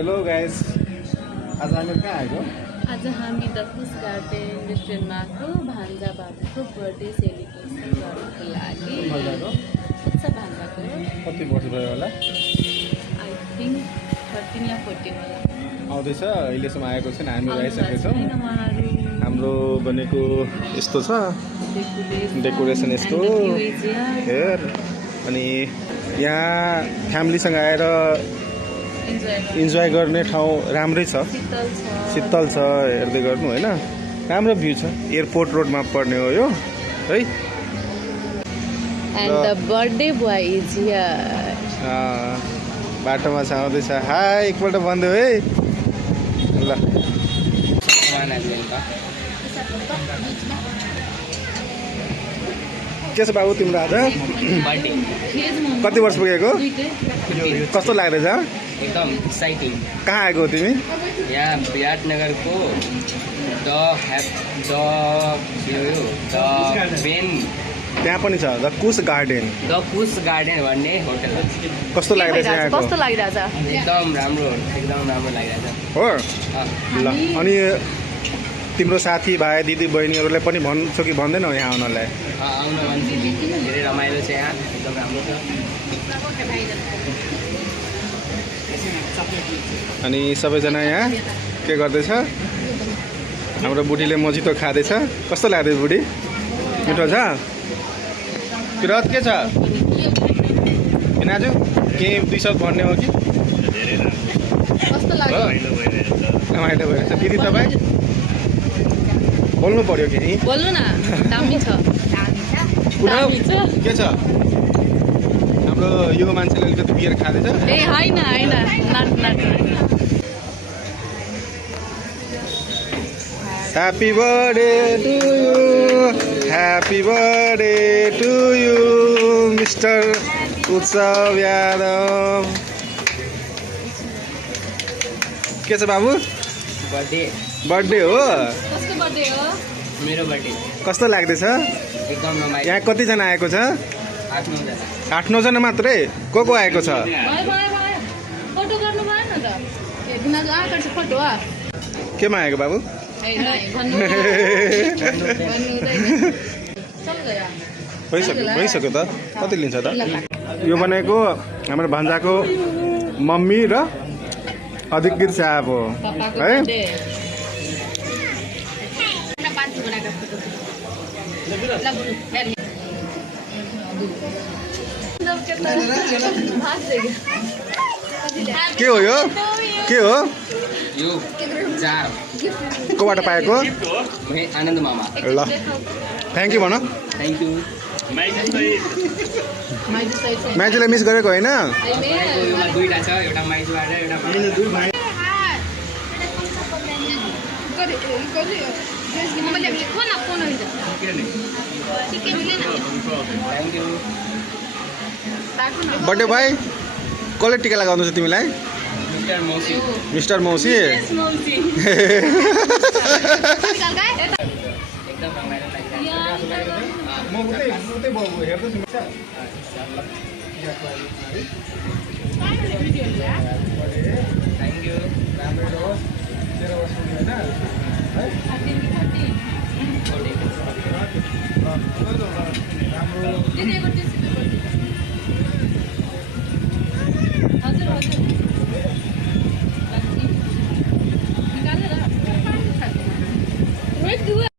Hello guys, आज हामी कहाँ आएको? आज हामी द कुस गार्डन रेस्टुरेन्टमा आएको भान्जा बाबुको बर्थडे सेलिब्रेसन गर्नको लागि। कति भान्जाको कति वर्ष भयो होला? आई थिङ्क 13 या 14 होला। आउँदैछ, अहिलेसम्म आएको छैन। हामी आइसकेको छौँ। हाम्रो बनेको यस्तो छ, डेकोरेसन यस्तो हेर। अनि यहाँ फ्यामिलीसँग आएर इन्जोय गर्ने ठाउँ राम्रै छ, शीतल छ, हेर्दै गर्नु होइन। राम्रो भ्यू छ, एयरपोर्ट रोडमा पर्ने हो यो है। And the birthday boy is here. बाटोमा छ, आउँदैछ। हाई एकपल्ट भनिदेऊ है ल। के छ बाबु तिम्रो आज कति वर्ष पुगेको? कस्तो लाग्दैछ? एकदम एक्साइटिङ। कहाँ आएको तिमी? यहाँ विराटनगरको त्यहाँ पनि छ द कुस गार्डन। द कुस गार्डन भन्ने होटल कस्तो लाग्दैछ यहाँको? कस्तो लागिरहेछ? एकदम राम्रो लागिरहेछ हो ल। अनि तिम्रो साथी भाइ दिदी बहिनीहरूलाई पनि भन्छौ कि भन्दैनौ यहाँ आउनलाई? आउन भन्छु, धेरै रमाइलो छ यहाँ, एकदम राम्रो छ। अनि सबैजना यहाँ के गर्दैछ? हाम्रो बुढीले मजितो खाँदैछ। कस्तो लाग्दैछ बुढी? मिठो छ? किरत के छ? आज के 2 शब्द भन्ने हो कि? कस्तो लाग्यो? रमाइलो भइरहेछ। दिदी तपाईँ बोल्नु पर्यो कि? बोल्नु न, दामी छ। के छ? हाम्रो यो मान्छेले अलिकति बियर खाँदैछ। ए होइन not happy birthday to you, happy birthday to you mister Utsav Yadav. के छ बाबु? बर्थडे हो? कसको बर्थडे हो? मेरो बर्थडे। कस्तो लाग्दैछ? एकदम रमाइलो। यहाँ कतिजना आएको छ? 8-9 जना मात्रै? को आएको छ? फोटो गर्नु भएन त? दिनको आएको छ फोटो। केमा आएको बाबु? भइसक्यो त। कति लिन्छ त? यो बनाएको हाम्रो भान्जाको मम्मी र अधिकृत साहब हो है। के हो यो? के हो यो? जार कोबाट पाएको? आनन्द मामा। ल थ्याङ्क यू भन। Thank you. माइजूलाई मिस गरेको होइन? दुईवटा छ, एउटा माइजूबाट एउटा बर्थडे भाइ कसले टिका लगाउँदैछ तिमीलाई? मिस्टर मौसी। एकदम रमाइलो थ्याङ्क यू।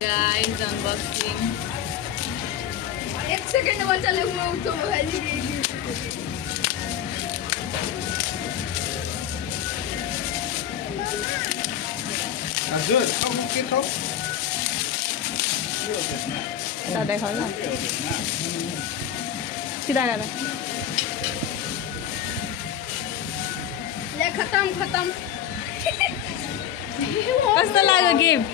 Guys unboxing. एक सेकंड में चले हुए तो हजुर के खाऊ? दादा खाऊ न सीधा दादा। ले खत्म कस्तो लाग्यो गिफ्ट?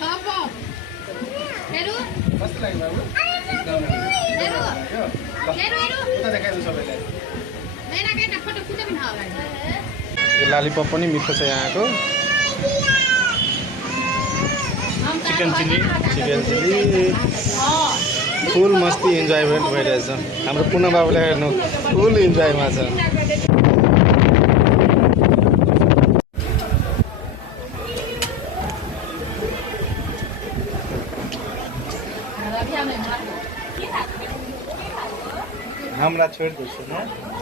पापा हेरो कस्तो लाग्यो बाबु? हेरो हेरो उता देखाइदिनु सबैलाई। मैना के फोटो खिच्न पनि होला। यो लालीपप पनि मिठो छ यहाँको। चिकन चिल्ली फुल मस्ती इन्जोयमेन्ट भइरहेछ हाम्रो पुनः बाबुले हेर्नु फुल इन्जोयमा छ हाम्रा छोड दो सुन